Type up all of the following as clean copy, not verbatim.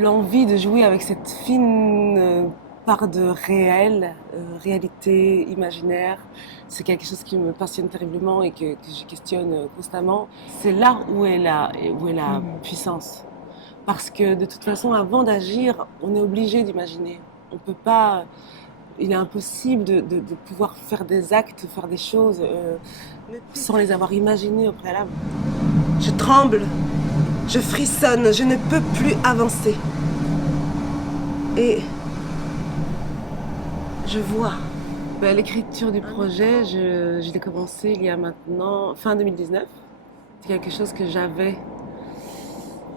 l'envie de jouer avec cette fine part de réel, réalité, imaginaire, c'est quelque chose qui me passionne terriblement et que je questionne constamment. C'est là où est la puissance. Parce que de toute façon, avant d'agir, on est obligé d'imaginer. On peut pas, il est impossible de pouvoir faire des actes, faire des choses sans les avoir imaginées au préalable. Je tremble, je frissonne, je ne peux plus avancer. Et je vois. L'écriture du projet, je l'ai commencé il y a maintenant, fin 2019. C'est quelque chose que j'avais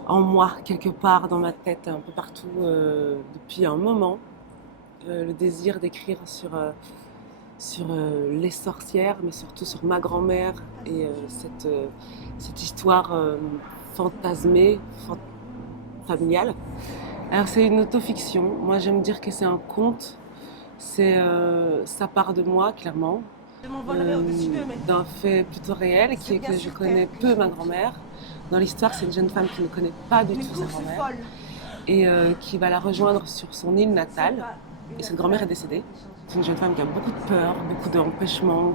en moi, quelque part dans ma tête, un peu partout, depuis un moment. Le désir d'écrire sur les sorcières, mais surtout sur ma grand-mère et cette histoire fantasmée, familiale. Alors c'est une autofiction. Moi j'aime dire que c'est un conte. Ça part de moi, clairement, d'un fait plutôt réel, qui est que je connais peu ma grand-mère. Dans l'histoire, c'est une jeune femme qui ne connaît pas du tout sa grand-mère et qui va la rejoindre sur son île natale. Et cette grand-mère est décédée. C'est une jeune femme qui a beaucoup de peur, beaucoup d'empêchements,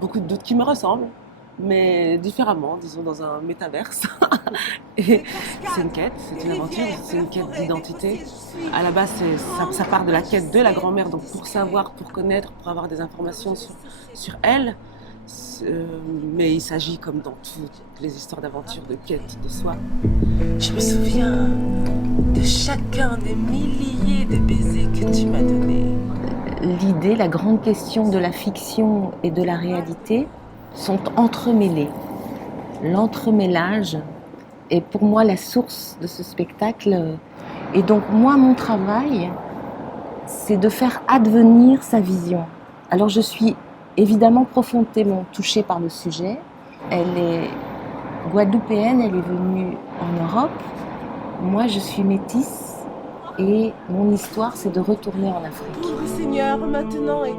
beaucoup de doutes, qui me ressemblent, mais différemment, disons dans un métaverse. Et c'est une quête, c'est une aventure, c'est une quête d'identité. À la base, ça part de la quête de la grand-mère, donc pour savoir, pour connaître, pour avoir des informations sur elle. Mais il s'agit, comme dans toutes les histoires d'aventure, de quête de soi. Je me souviens de chacun des milliers de baisers que tu m'as donnés. L'idée, la grande question de la fiction et de la réalité sont entremêlées. L'entremêlage est pour moi la source de ce spectacle. Et donc moi, mon travail, c'est de faire advenir sa vision. Alors je suis évidemment profondément touchée par le sujet. Elle est guadeloupéenne, elle est venue en Europe. Moi, je suis métisse et mon histoire, c'est de retourner en Afrique. Ouvre, Seigneur, maintenant et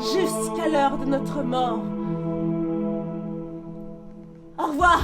jusqu'à l'heure de notre mort. Au revoir.